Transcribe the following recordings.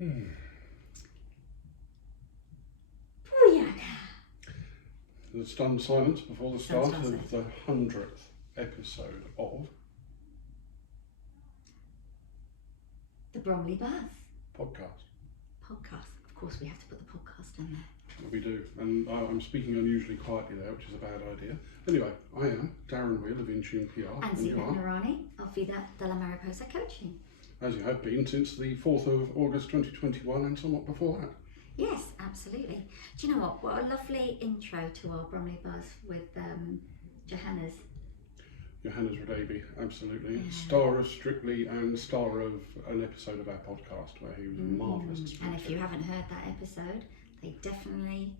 The stunned silence before the start of the 100th episode of the Bromley Buzz podcast. Of course, we have to put the podcast in there. We do, and I'm speaking unusually quietly there, which is a bad idea. Anyway, I am Darren Weale of Intune PR. And Zeenat Noorani of Vida de la Mariposa Coaching. As you have been since the 4th of August 2021 and somewhat before that. Yes, absolutely. Do you know what? What a lovely intro to our Bromley Buzz with Johannes Radebe, absolutely. Yeah. Star of Strictly and star of an episode of our podcast where he was marvellous. And if you haven't heard that episode, they definitely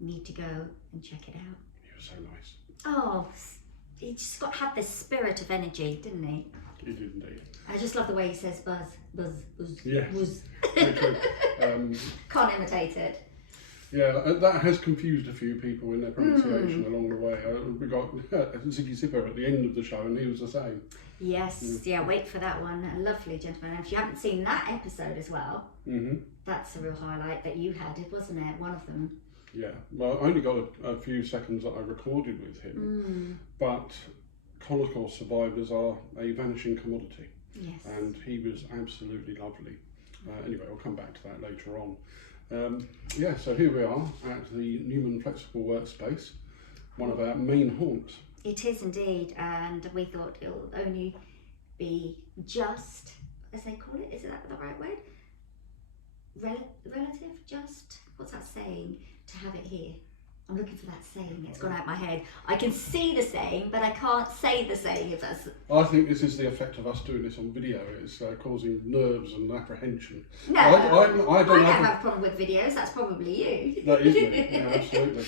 need to go and check it out. He was so nice. Oh, he just had this spirit of energy, didn't he? He did indeed. I just love the way he says buzz, buzz, buzz. Yes, buzz. Very true. Can't imitate it. Yeah, that has confused a few people in their pronunciation along the way. We got Zigi Shipper at the end of the show and he was the same. Yes, yeah, wait for that one. A lovely gentleman. And if you haven't seen that episode as well, that's a real highlight that you had, wasn't it? One of them. Yeah, well, I only got a few seconds that I recorded with him, but Holocaust survivors are a vanishing commodity. Yes. And he was absolutely lovely. Anyway, I'll come back to that later on. So here we are at the Newman Flexible Workspace, one of our main haunts. It is indeed, and we thought it'll only be just, as they call it, is that the right word? Relative, just, what's that saying? To have it here. I'm looking for that saying, it's gone out my head. I can see the saying, but I can't say the saying if that's... I think this is the effect of us doing this on video. It's causing nerves and apprehension. No, I don't have a problem with videos, that's probably you. That is me, yeah, absolutely.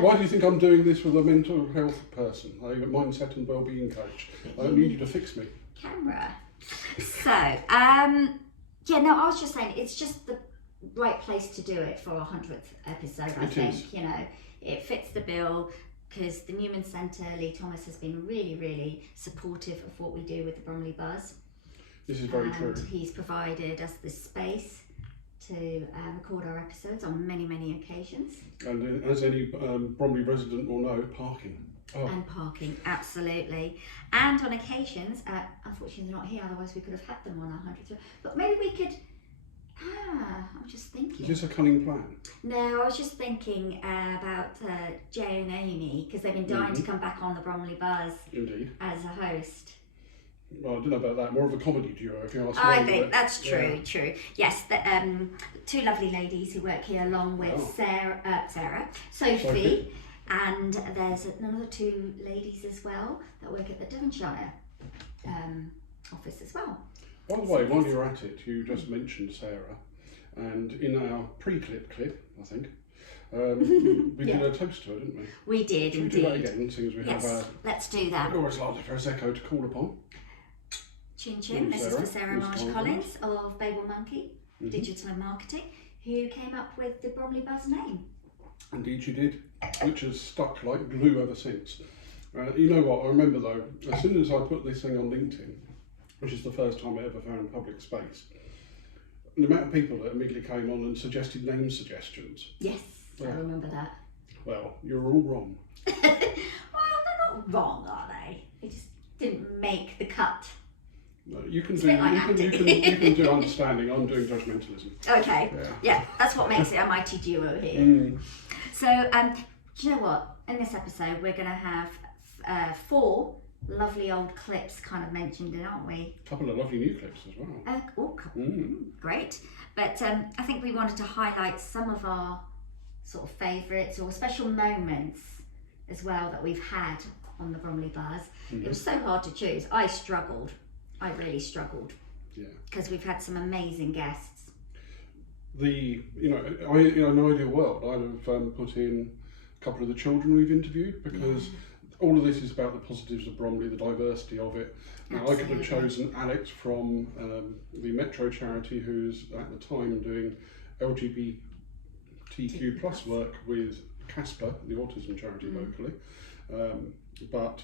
Why do you think I'm doing this with a mental health person, a mindset and wellbeing coach? I don't need you to fix me. Camera. So, I was just saying, it's just the right place to do it for our 100th episode, I think. You know, it fits the bill because the Newman Centre, Lee Thomas, has been really, really supportive of what we do with the Bromley Buzz. This is very true. He's provided us this space to record our episodes on many, many occasions. And as any Bromley resident will know, parking. Oh. And parking, absolutely. And on occasions, unfortunately they're not here, otherwise we could have had them on our 100th. But maybe we could... I'm just thinking. Is this a cunning plan? No, I was just thinking about Jay and Amy, because they've been dying to come back on the Bromley Buzz. Indeed. As a host. Well, I don't know about that. More of a comedy duo, if you ask me. I think that's true, true. Yes, two lovely ladies who work here along with Sarah, Sophie, and there's another two ladies as well that work at the Devonshire office as well. By the way, while you're at it, you just mentioned Sarah, and in our pre-clip, I think, we did a toast to her, didn't we? We did, Should we do that again, seeing as we have a... let's do that. We always like the Prosecco to call upon. Chin Chin, this is for Sarah Marsh-Collins of Babel Monkey, Digital and Marketing, who came up with the Bromley Buzz name. Indeed she did, which has stuck like glue ever since. You know what, I remember though, as soon as I put this thing on LinkedIn, which is the first time I ever found public space, the amount of people that immediately came on and suggested name suggestions. Yes, I remember that. Well, you're all wrong. Well, they're not wrong, are they? They just didn't make the cut. No, you can do understanding. I'm doing judgmentalism. Okay. Yeah, that's what makes it a mighty duo here. So, do you know what? In this episode, we're going to have 4 lovely old clips kind of mentioned in, aren't we? A couple of lovely new clips as well. Great. But I think we wanted to highlight some of our sort of favourites or special moments as well that we've had on the Bromley Buzz. It was so hard to choose. I really struggled. Yeah. Because we've had some amazing guests. In an ideal world, I'd have put in a couple of the children we've interviewed because all of this is about the positives of Bromley, the diversity of it. Now, I could have chosen Alex from the Metro charity, who's at the time doing LGBTQ plus work with Casper, the autism charity locally. But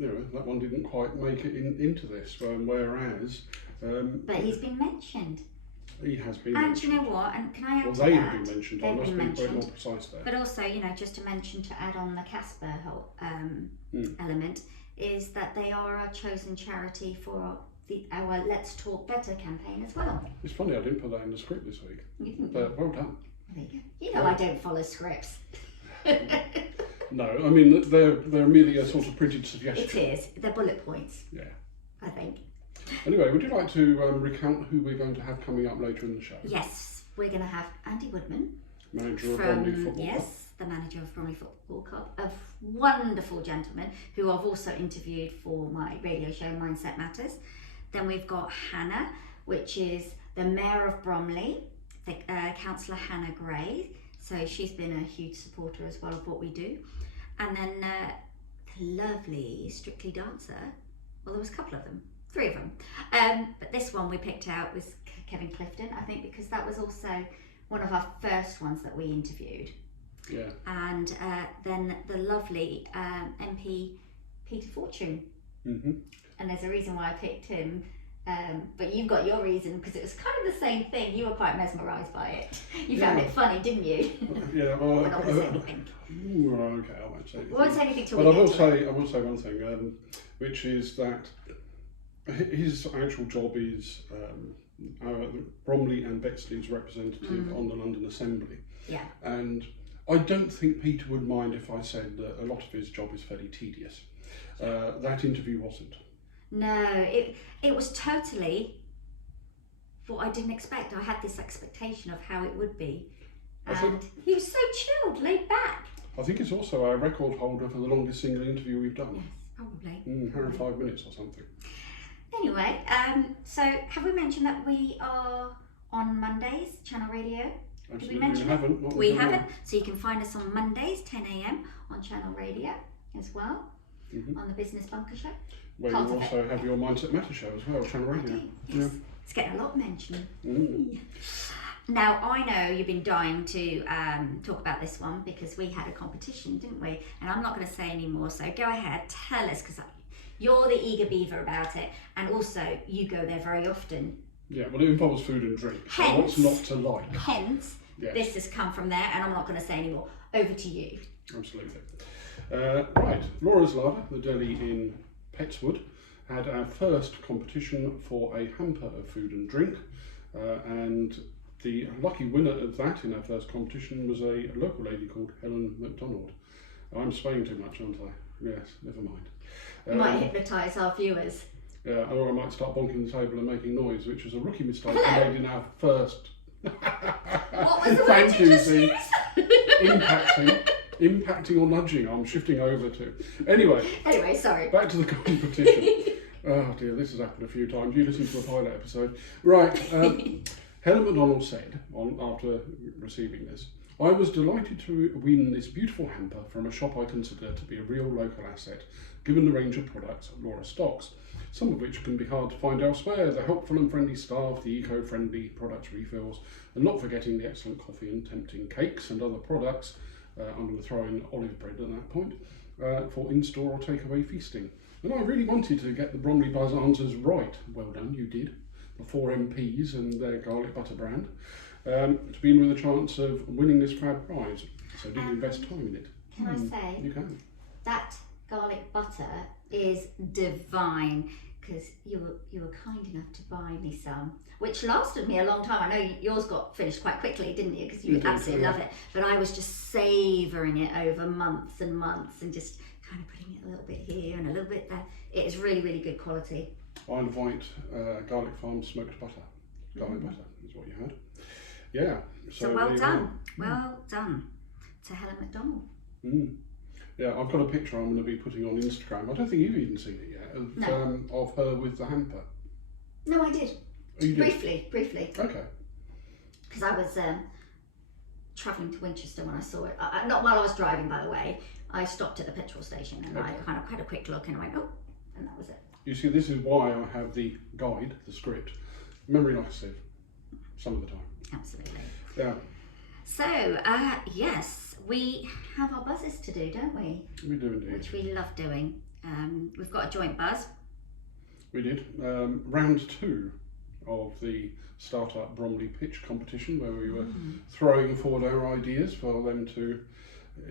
that one didn't quite make it into this. Whereas, but he's been mentioned. He has been And mentioned. you know what? And can I add Well, to they that? have been mentioned. I They've must been be a bit more mentioned. precise there. But also, just to mention, to add on the Casper element, is that they are our chosen charity for our Let's Talk Better campaign as well. It's funny, I didn't put that in the script this week. You didn't? But well done. There you go. You know I don't follow scripts. No, I mean, they're merely a sort of printed suggestion. It is. They're bullet points. Yeah. I think. Anyway, would you like to recount who we're going to have coming up later in the show? Yes, we're going to have Andy Woodman. Manager of Bromley Football Club. Yes, the manager of Bromley Football Club. A wonderful gentleman who I've also interviewed for my radio show Mindset Matters. Then we've got Hannah, which is the Mayor of Bromley, the Councillor Hannah Gray. So she's been a huge supporter as well of what we do. And then the lovely Strictly dancer. Well, there was a couple of them, 3 of them. But this one we picked out was Kevin Clifton, I think, because that was also one of our first ones that we interviewed. Yeah. And then the lovely MP Peter Fortune. Mm-hmm. And there's a reason why I picked him. But you've got your reason, because it was kind of the same thing. You were quite mesmerised by it. You found it funny, didn't you? Yeah, well, We're not going to say anything. Okay, I won't say anything. We won't say anything till But we I will get to it. say one thing, which is that his actual job is Bromley and Bexley's representative on the London Assembly. Yeah. And I don't think Peter would mind if I said that a lot of his job is fairly tedious. That interview wasn't. No, it was totally what I didn't expect. I had this expectation of how it would be. And he was so chilled, laid back. I think it's also our record holder for the longest single interview we've done. Yes, probably. 105 minutes or something. Anyway, so have we mentioned that we are on Mondays, Channel Radio? Absolutely, Did we mention we haven't. Not We until haven't. now. So you can find us on Mondays, 10 a.m. on Channel Radio as well, on the Business Bunker Show. Where Part you of also have your Mindset Matter show as well, Channel I Radio. do, yes. It's getting a lot of mention. Mm. Now, I know you've been dying to talk about this one because we had a competition, didn't we? And I'm not going to say any more, so go ahead, tell us, because you're the eager beaver about it, and also you go there very often. Yeah, well, it involves food and drink, so Hence- what's not to like? Hence, Yes. this has come from there, and I'm not going to say any more. Over to you. Absolutely. Right, Laura's Larder, the deli in Petswood, had our first competition for a hamper of food and drink, and the lucky winner of that in our first competition was a local lady called Helen MacDonald. I'm swaying too much, aren't I? Yes, never mind. You might hypnotise our viewers. Yeah, or I might start bonking the table and making noise, which was a rookie mistake Hello. we made in our first. What was the word Thank you you, just Zee. used? Impacting or nudging, I'm shifting over to. Anyway, Anyway, sorry. back to the competition. Oh dear, this has happened a few times. You listen to a pilot episode. Right, Helen MacDonald said, after receiving this, I was delighted to win this beautiful hamper from a shop I consider to be a real local asset, given the range of products Laura stocks, some of which can be hard to find elsewhere, the helpful and friendly staff, the eco-friendly products refills, and not forgetting the excellent coffee and tempting cakes and other products. I'm going to throw in olive bread at that point, for in-store or takeaway feasting. And I really wanted to get the Bromley Buzz answers right. Well done, you did. The 4 MPs and their garlic butter brand. To be in with a chance of winning this fab prize. So did invest time in it. Can I say, You can. that garlic butter is divine, because you were kind enough to buy me some, which lasted me a long time. I know yours got finished quite quickly, didn't you? Because you It did, absolutely yeah. love it. But I was just savouring it over months and months, and just kind of putting it a little bit here and a little bit there. It is really, really good quality. Isle of Wight Garlic Farm smoked butter. Garlic butter is what you had. Yeah. So well done. Well done to Helen MacDonald. Mm. Yeah, I've got a picture I'm going to be putting on Instagram. I don't think you've even seen it yet, of her with the hamper. No, I did. Oh, you did? Briefly. Okay. Because I was travelling to Winchester when I saw it. Not while I was driving, by the way. I stopped at the petrol station and I kind of had a quick look and I went, oh, and that was it. You see, this is why I have the guide, the script. Memory like a sieve, some of the time. Absolutely. Yeah, So, yes, we have our buzzes to do, don't we? we do indeed. Which we love doing. We've got a joint buzz. We did. Round 2 of the Startup Bromley Pitch competition, where we were throwing forward our ideas for them to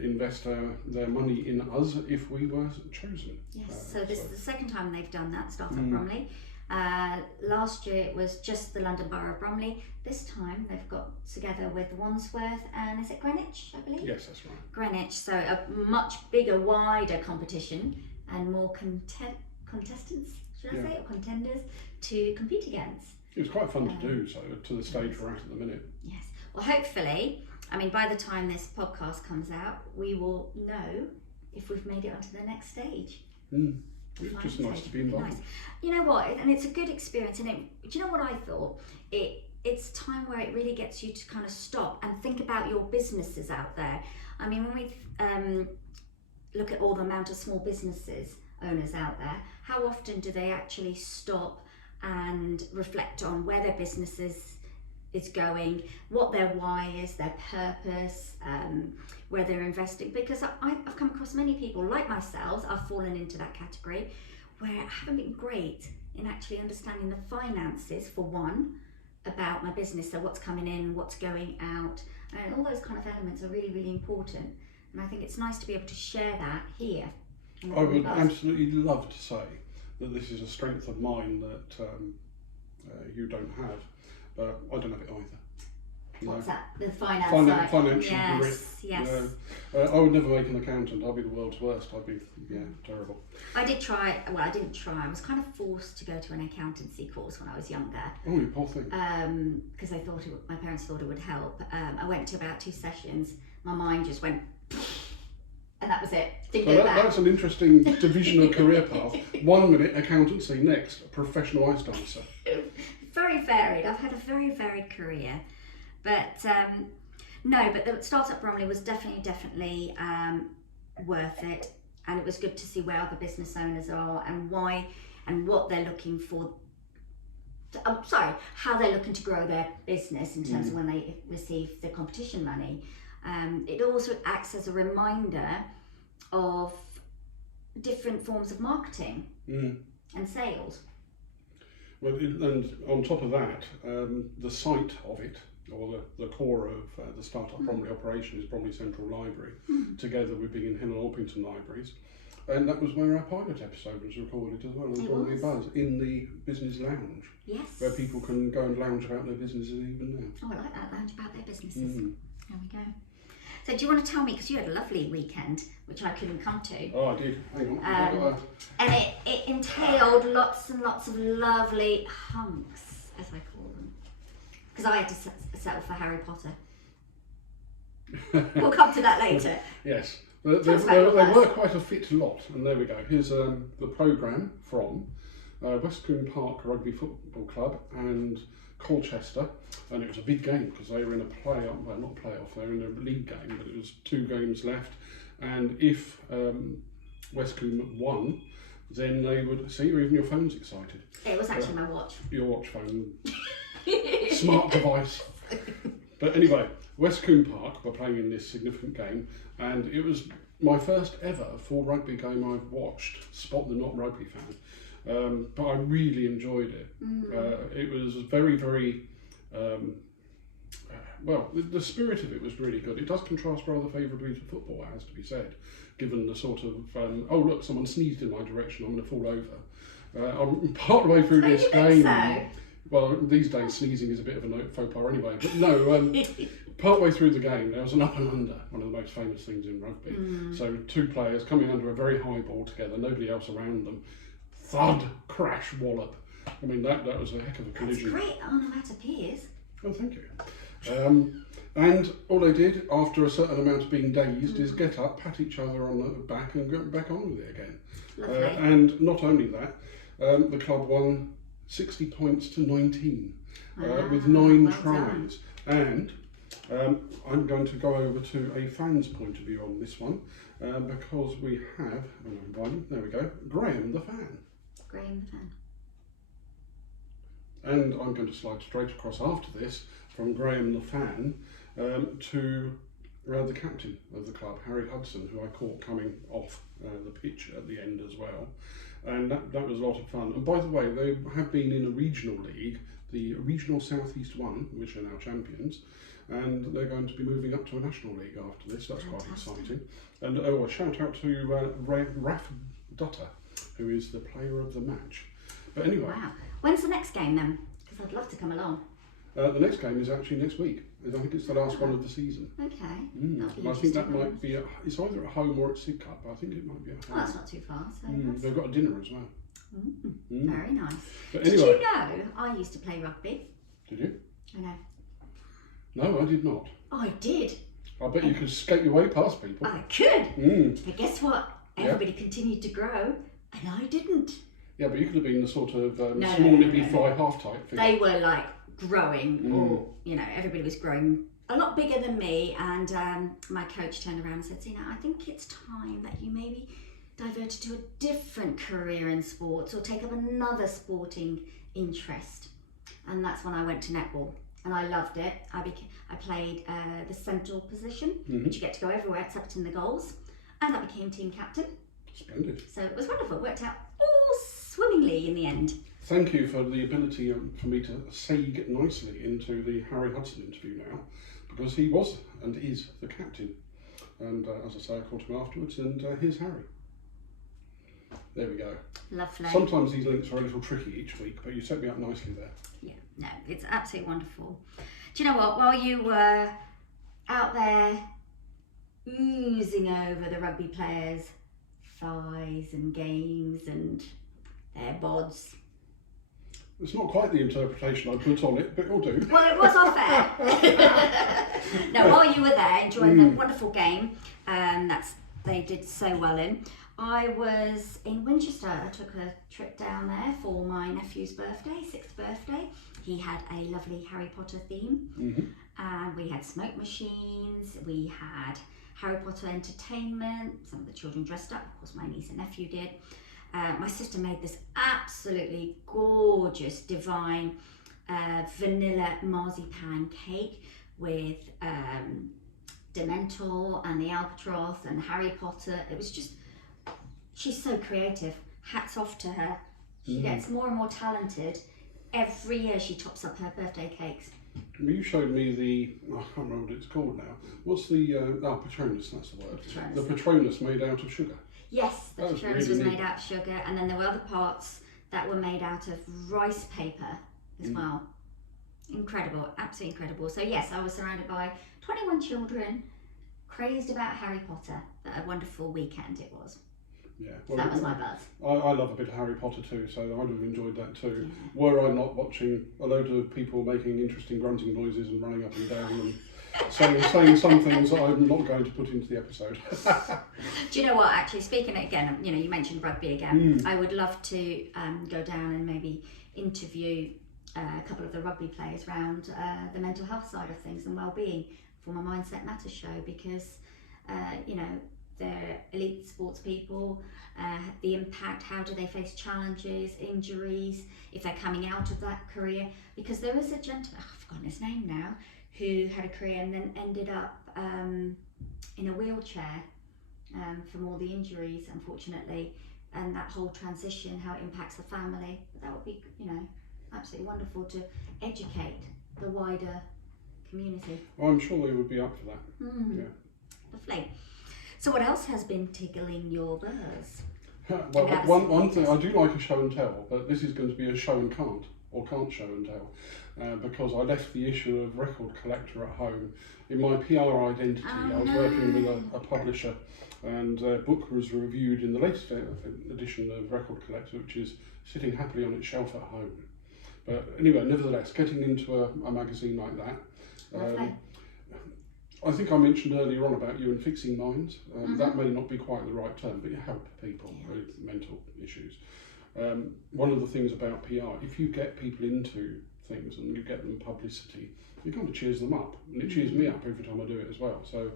invest their money in us if we were chosen. Yes, so this is the second time they've done that, Startup Bromley. Last year it was just the London Borough of Bromley. This time they've got together with Wandsworth and is it Greenwich, I believe? Yes, that's right. Greenwich, so a much bigger, wider competition and more contestants, should I say, or contenders to compete against. It was quite fun to do, so to the stage we're at the minute. Yes, well hopefully, I mean by the time this podcast comes out, we will know if we've made it onto the next stage. It's just nice to be involved. Nice. You know what, and it's a good experience, and do you know what I thought? It's time where it really gets you to kind of stop and think about your businesses out there. I mean, when we look at all the amount of small businesses owners out there, how often do they actually stop and reflect on where their business is going, what their why is, their purpose, where they're investing? Because I've come across many people like myself, I've fallen into that category, where I haven't been great in actually understanding the finances, for one, about my business, so what's coming in, what's going out, and all those kind of elements are really, really important. And I think it's nice to be able to share that here. I would absolutely love to say that this is a strength of mine that you don't have, but I don't have it either. What's that? The finance side? Financial yes, grip. yes. I would never make an accountant. I'd be the world's worst. I'd be, terrible. I did try, well, I didn't try. I was kind of forced to go to an accountancy course when I was younger. Oh, you poor thing. Because my parents thought it would help. I went to about 2 sessions. My mind just went, and that was it. Didn't go back. That's an interesting division of career path. 1 minute accountancy, next professional ice dancer. Very varied. I've had a very varied career. But but the Startup Bromley was definitely worth it, and it was good to see where other business owners are and why and what they're looking for. How they're looking to grow their business in terms of when they receive the competition money. It also acts as a reminder of different forms of marketing and sales. Well, and on top of that, the site of it, or the core of the Startup Bromley operation, is Bromley Central Library, together with Biggin Hill and Orpington libraries. And that was where our pilot episode was recorded as well, on Bromley Buzz, in the business lounge. Yes. Where people can go and lounge about their businesses even now. Oh, I like that, lounge about their businesses. There we go. So do you want to tell me, because you had a lovely weekend, which I couldn't come to. Oh, I did. Hang on. And it entailed lots and lots of lovely hunks, as I call them. Because I had to settle for Harry Potter. We'll come to that later. Yes. They were quite a fit lot, and there we go. Here's the programme from Westcombe Park Rugby Football Club and Colchester, and it was a big game because they were in a playoff, well not playoff, they were in a league game, but it was 2 games left, and if Westcombe won, then they would see, even your phone's excited. It was actually my watch. Your watch phone, smart device. But anyway, Westcombe Park were playing in this significant game, and it was my first ever full rugby game I've watched, spot the not rugby fan. But I really enjoyed it. It was very, very, the spirit of it was really good. It does contrast rather favourably to football, it has to be said, given the sort of, oh look, someone sneezed in my direction, I'm going to fall over. I'm part way through this game. So? Well, these days sneezing is a bit of a faux pas anyway, but no, part way through the game there was an up and under, one of the most famous things in rugby. So 2 players coming under a very high ball together, nobody else around them. Thud, crash, wallop. I mean, that was a heck of a collision. That's great onomatopoeias. Oh, thank you. And all they did, after a certain amount of being dazed, is get up, pat each other on the back and go back on with it again. And not only that, the club won 60 points to 19 with 9 tries. And I'm going to go over to a fan's point of view on this one, because we have, there we go, Graham the fan. Graham the fan. And I'm going to slide straight across after this from Graham the fan to the captain of the club, Harry Hudson, who I caught coming off the pitch at the end as well. And that was a lot of fun. And by the way, they have been in a regional league the Regional South East 1, which are now champions, and they're going to be moving up to a National League after this. That's quite exciting. And a shout out to Raf Dutter, who is the player of the match. But anyway. Wow. When's the next game then? Because I'd love to come along. The next game is actually next week. I think it's the last one of the season. Okay. I think that might be, it's either at home or at Sidcup. I think it might be at home. Oh, that's not too far. So They've got a dinner as well. Very nice. But Did anyway, you know I used to play rugby? Did you? I know. No, I did not. Oh, I did. I bet you could skate your way past people. I could. But guess what? Everybody continued to grow, and I didn't. Yeah, but you could have been the sort of small No. nippy fly half type figure. They were like growing, or everybody was growing a lot bigger than me. And my coach turned around and said, "Zeenat, I think it's time that you maybe diverted to a different career in sports or take up another sporting interest." And that's when I went to netball, and I loved it. I played the central position, which you get to go everywhere except in the goals, and I became team captain. Splendid. So it was wonderful. It worked out all swimmingly in the end. Thank you for the ability for me to segue nicely into the Harry Hudson interview now, because he was and is the captain. And as I say, I called him afterwards, and here's Harry. There we go. Lovely. Sometimes these links are a little tricky each week, but you set me up nicely there. Yeah, no, it's absolutely wonderful. Do you know what? While you were out there oozing over the rugby players' thighs and games and their bods. It's not quite the interpretation I put on it, but it'll do. Well, it was off air. No, while you were there enjoying the wonderful game they did so well in, I was in Winchester. I took a trip down there for my nephew's birthday, 6th birthday. He had a lovely Harry Potter theme, and we had smoke machines, we had Harry Potter entertainment, some of the children dressed up, of course my niece and nephew did. My sister made this absolutely gorgeous, divine vanilla marzipan cake with Dementor and the Albatross and Harry Potter. It was just, she's so creative. Hats off to her. She gets more and more talented. Every year she tops up her birthday cakes. You showed me the, I can't remember what it's called now. What's the, Patronus, that's the word. Patronus. The Patronus made out of sugar. Yes, the That was Patronus really was neat. made out of sugar, and then there were other parts that were made out of rice paper as well. Incredible, absolutely incredible. So yes, I was surrounded by 21 children, crazed about Harry Potter. But a wonderful weekend it was. Yeah, So that was my buzz. I love a bit of Harry Potter too, so I'd have enjoyed that too. Were I not watching a load of people making interesting grunting noises and running up and down and saying some things that I'm not going to put into the episode. Do you know what, actually, speaking again, you mentioned rugby again, I would love to go down and maybe interview a couple of the rugby players around the mental health side of things and well-being for my Mindset Matters show, because, they're elite sports people, the impact, how do they face challenges, injuries, if they're coming out of that career, because there is a gentleman, I've forgotten his name now, who had a career and then ended up in a wheelchair from all the injuries, unfortunately, and that whole transition, how it impacts the family. But that would be, absolutely wonderful to educate the wider community. I'm sure they would be up for that. Yeah. Lovely. So what else has been tickling your buzz? Well, one thing, I do like a show and tell, but this is going to be a show and can't, or can't show and tell, because I left the issue of Record Collector at home. In my PR identity, I was working with a publisher, and their book was reviewed in the latest edition of Record Collector, which is sitting happily on its shelf at home. But anyway, nevertheless, getting into a magazine like that, I think I mentioned earlier on about you and fixing minds. That may not be quite the right term, but you help people with mental issues. One of the things about PR, if you get people into things and you get them publicity, it kind of cheers them up, and it cheers me up every time I do it as well. So,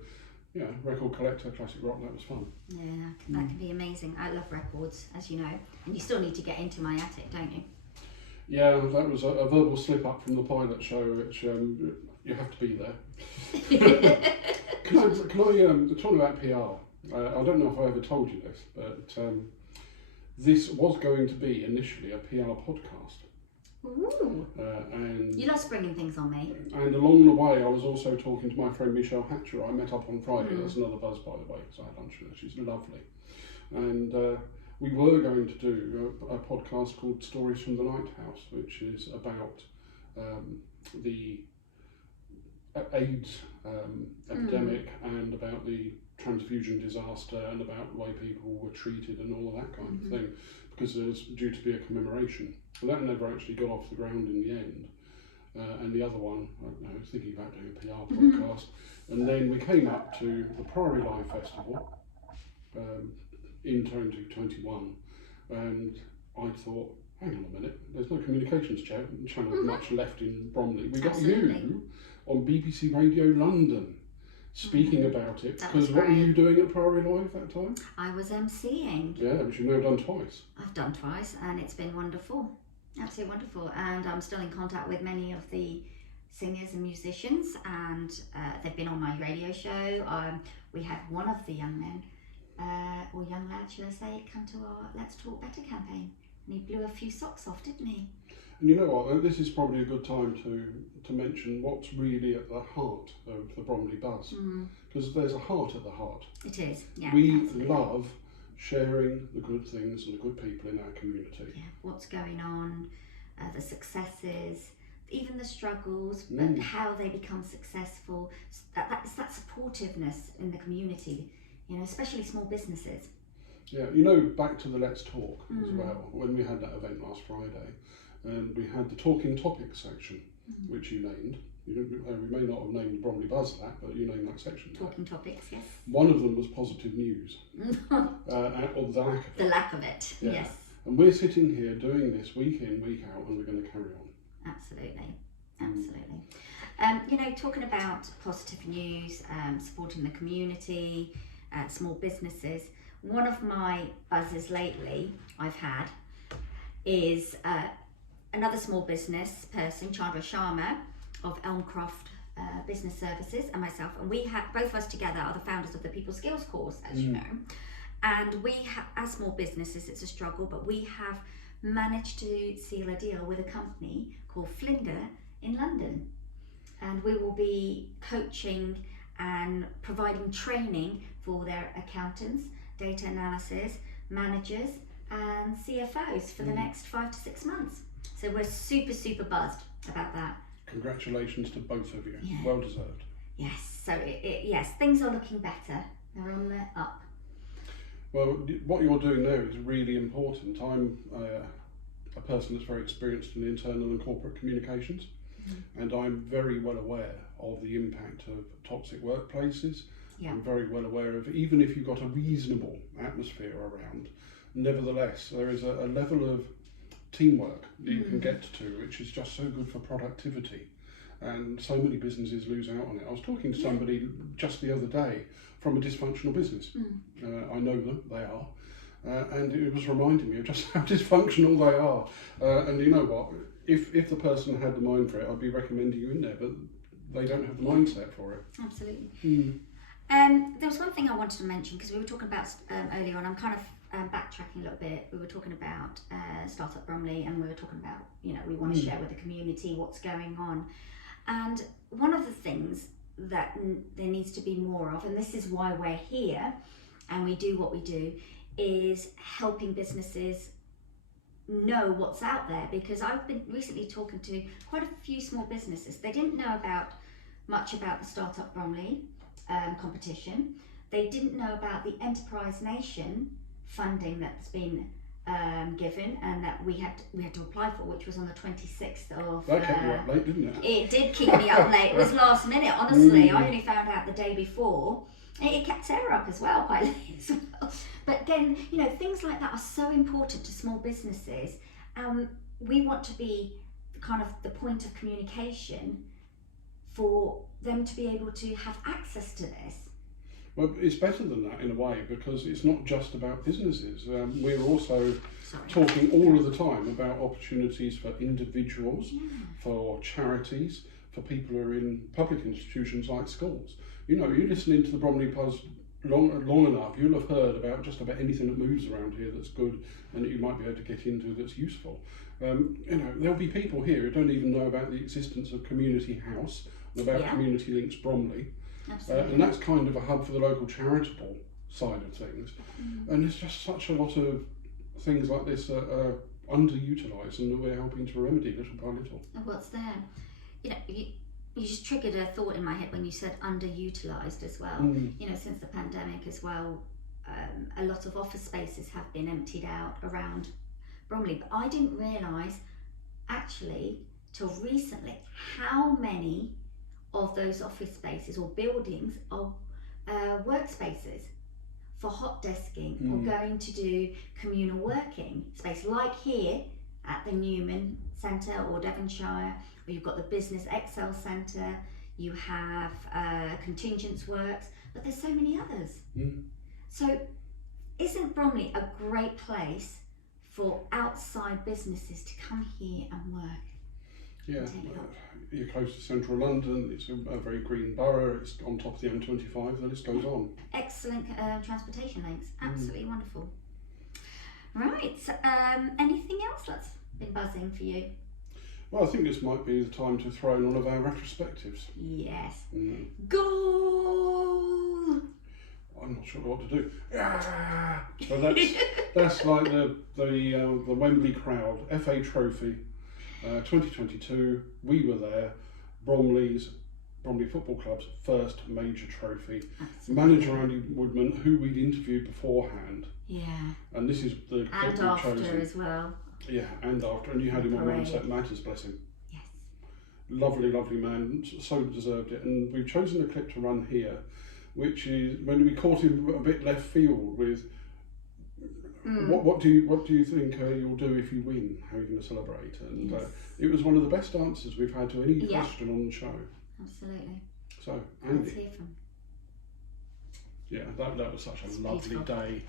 yeah, Record Collector, classic rock, that was fun. Yeah, that can be amazing. I love records, as you know, and you still need to get into my attic, don't you? Yeah, that was a verbal slip up from the pilot show, which you have to be there. Can I talk about PR? I don't know if I ever told you this, but this was going to be initially a PR podcast. Ooh. And You love springing things on me. And along the way, I was also talking to my friend Michelle Hatcher. I met up on Friday. That's another buzz, by the way, because I had lunch with her. She's lovely. And we were going to do a podcast called Stories from the Lighthouse, which is about the AIDS epidemic and about the transfusion disaster and about the way people were treated and all of that kind of thing, because there was due to be a commemoration. Well, that never actually got off the ground in the end. And the other one, I was thinking about doing a PR podcast, and then we came up to the Priory Live Festival in 2021, and I thought, hang on a minute, there's no communications channel much left in Bromley. We got you on BBC Radio London speaking about it, because what were you doing at Priory Live that time? I was emceeing. Yeah, which you've now done twice. I've done twice, and it's been wonderful. Absolutely wonderful. And I'm still in contact with many of the singers and musicians, and they've been on my radio show. We had one of the young men, or young lad, should I say, come to our Let's Talk Better campaign, and he blew a few socks off, didn't he? And you know what, this is probably a good time to mention what's really at the heart of the Bromley Buzz, because there's a heart at the heart. It is, yeah. We absolutely. love sharing the good things and the good people in our community. Yeah, what's going on, the successes, even the struggles, but how they become successful. It's that supportiveness in the community, you know, especially small businesses. Yeah, you know, back to the Let's Talk as well, when we had that event last Friday, and we had the Talking Topics section, which you named. We may not have named Bromley Buzz that, but you named that section. Talking Topics, yes. One of them was positive news, or the lack of it. The lack of it, Yeah. yes. And we're sitting here doing this week in, week out, and we're going to carry on. Absolutely, absolutely. You know, talking about positive news, supporting the community, small businesses. One of my buzzes lately I've had is another small business person, Chandra Sharma of Elmcroft Business Services, and myself, and we have both of us together are the founders of the People Skills course, as you know. And we have, as small businesses, it's a struggle, but we have managed to seal a deal with a company called Flinder in London, and we will be coaching and providing training for their accountants, data analysis, managers and CFOs for the next 5 to 6 months. So we're super buzzed about that. Congratulations to both of you. Yeah. Well deserved. Yes, so yes, things are looking better. They're on the up. Well, what you're doing there is really important. I'm a person that's very experienced in internal and corporate communications, and I'm very well aware of the impact of toxic workplaces. Yeah. I'm very well aware of, even if you've got a reasonable atmosphere around, nevertheless, there is a level of teamwork that you can get to, which is just so good for productivity. And so many businesses lose out on it. I was talking to somebody just the other day from a dysfunctional business. I know them, they are. And it was reminding me of just how dysfunctional they are. And you know what, if the person had the mind for it, I'd be recommending you in there, but they don't have the mindset for it. Absolutely. There was one thing I wanted to mention, because we were talking about earlier on, I'm kind of backtracking a little bit. We were talking about Startup Bromley, and we were talking about, you know, we want to share with the community what's going on. And one of the things that there needs to be more of, and this is why we're here and we do what we do, is helping businesses know what's out there. Because I've been recently talking to quite a few small businesses. They didn't know much about the Startup Bromley competition. They didn't know about the Enterprise Nation funding that's been given and that we had to apply for, which was on the 26th of... That kept you up late, didn't it? It did keep me up late. It was last minute, honestly. I only found out the day before. It kept Sarah up as well, quite late as well. But again, you know, things like that are so important to small businesses. We want to be kind of the point of communication for them to be able to have access to this. Well, it's better than that in a way, because it's not just about businesses. We're also talking all of the time about opportunities for individuals, for charities, for people who are in public institutions like schools. You know, you're listening to the Bromley Buzz long enough, you'll have heard about just about anything that moves around here that's good and that you might be able to get into that's useful. There'll be people here who don't even know about the existence of Community House and about Community Links Bromley. And that's kind of a hub for the local charitable side of things. And there's just such a lot of things like this that are underutilised and that we're helping to remedy little by little. And what's there? You just triggered a thought in my head when you said underutilised as well. Since the pandemic as well, a lot of office spaces have been emptied out around Bromley, but I didn't realise actually till recently how many of those office spaces or buildings are workspaces for hot desking or going to do communal working space, like here at the Newman Centre or Devonshire, where you've got the Business Excel Centre, you have Contingents Works, but there's so many others. So isn't Bromley a great place for outside businesses to come here and work? Yeah, you're close to central London, it's a very green borough, it's on top of the M25, the list goes on. Excellent transportation links, absolutely wonderful. Right, anything else that's been buzzing for you? Well, I think this might be the time to throw in one of our retrospectives. Yes. Goal! I'm not sure what to do. So that's like the Wembley crowd, FA Trophy, 2022. We were there. Bromley Football Club's first major trophy. Absolutely. Manager Andy Woodman, who we'd interviewed beforehand. Yeah. And this is the clip and we've after chosen. As well. Yeah, and after, and you had him on Mindset Matters, bless him. Yes. Lovely, lovely man, so deserved it. And we've chosen a clip to run here, which is when we caught him a bit left field with what do you think you'll do if you win? How are you going to celebrate? And it was one of the best answers we've had to any question on the show. Absolutely. So, Andy. Let's hear from. Yeah, that was such a lovely day.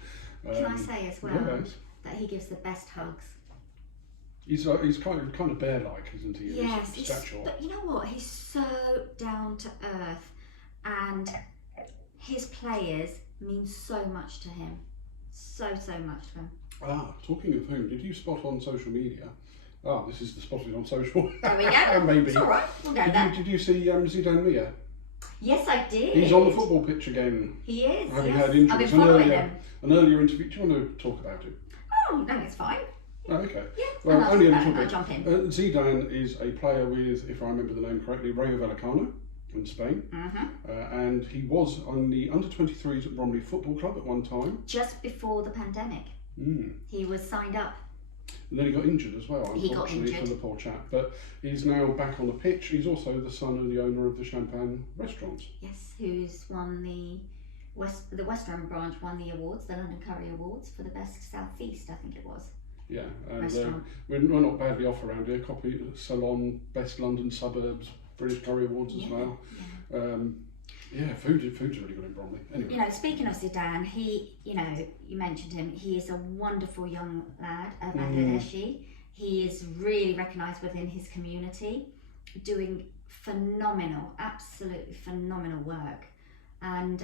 Can I say as well that he gives the best hugs? He's kind of bear-like, isn't he? Yes, but you know what? He's so down to earth, and his players mean so much to him. So much to him. Talking of whom, did you spot on social media? This is the spotted on social. There we go. Maybe. It's all right. We'll go there. Did you see Zidane Mia? Yes, I did. He's on the football pitch again. He is. Having yes. had injuries. I've been following him. An earlier interview. Do you want to talk about it? Oh no, it's fine. Oh, okay. Yeah. Well, only a little bit. I'll jump in. Zidane is a player with, if I remember the name correctly, Rayo Vallecano in Spain. And he was on the under-23s at Bromley Football Club at one time. Just before the pandemic. He was signed up. And then he got injured as well, unfortunately, for the poor chap. But he's now back on the pitch. He's also the son of the owner of the Champagne restaurants. Yes, who's won the West End branch won the awards, the London Curry Awards for the best Southeast, I think it was. Yeah, and we're not badly off around here. Copy Salon, Best London Suburbs, British Curry Awards as well. Yeah, food's really good in Bromley. Anyway. Speaking of Zidane, you mentioned him. He is a wonderful young lad, a Bangladeshi. He is really recognised within his community, doing absolutely phenomenal work. And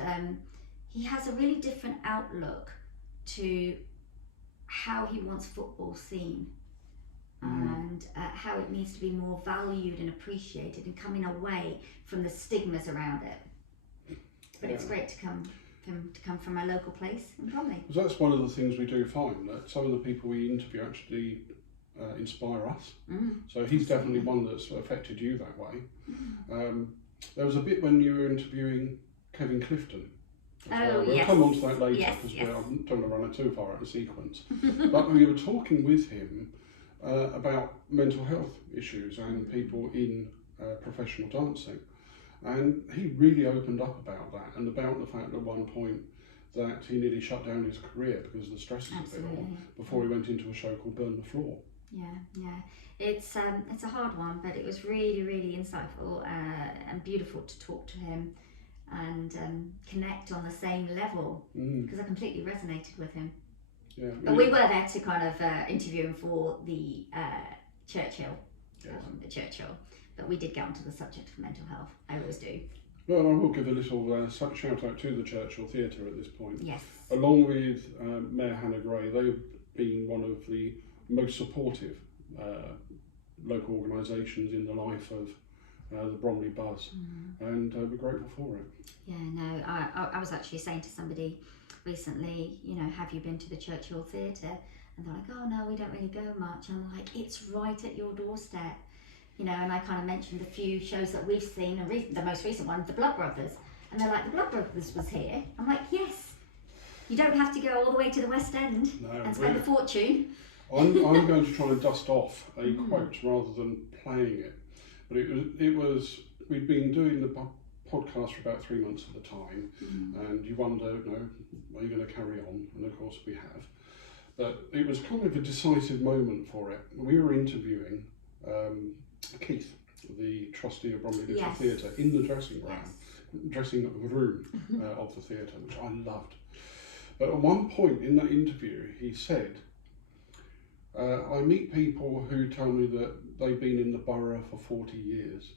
he has a really different outlook to how he wants football seen and how it needs to be more valued and appreciated and coming away from the stigmas around it. But it's great to come from a local place in Bromley. So that's one of the things we do find, that some of the people we interview actually inspire us. So he's definitely one that's affected you that way. There was a bit when you were interviewing Kevin Clifton. We'll come on to that later because I don't want to run it too far out of sequence. But we were talking with him about mental health issues and people in professional dancing. And he really opened up about that and about the fact at one point that he nearly shut down his career because of the stresses of it all before he went into a show called Burn the Floor. Yeah. It's a hard one, but it was really, really insightful and beautiful to talk to him and connect on the same level because I completely resonated with him. Yeah, but we were there to kind of interview him for the Churchill, but we did get onto the subject of mental health. I always do. Well, I will give a little shout out to the Churchill Theatre at this point. Yes. Along with Mayor Hannah Gray, they've been one of the most supportive local organisations in the life of the Bromley Buzz, and we're grateful for it. Yeah, no, I was actually saying to somebody recently, you know, have you been to the Churchill Theatre? And they're like, oh no, we don't really go much. And I'm like, it's right at your doorstep. You know, and I kind of mentioned the few shows that we've seen, and the most recent one, the Blood Brothers. And they're like, the Blood Brothers was here. I'm like, yes. You don't have to go all the way to the West End and spend a fortune. I'm going to try and dust off a quote rather than playing it. But it was we'd been doing the podcast for about 3 months at the time, and you wonder, you know, are you going to carry on? And of course we have. But it was kind of a decisive moment for it. We were interviewing Keith, the trustee of Bromley Little Theatre, in the dressing room of the theatre, which I loved. But at one point in that interview, he said, I meet people who tell me that they've been in the borough for 40 years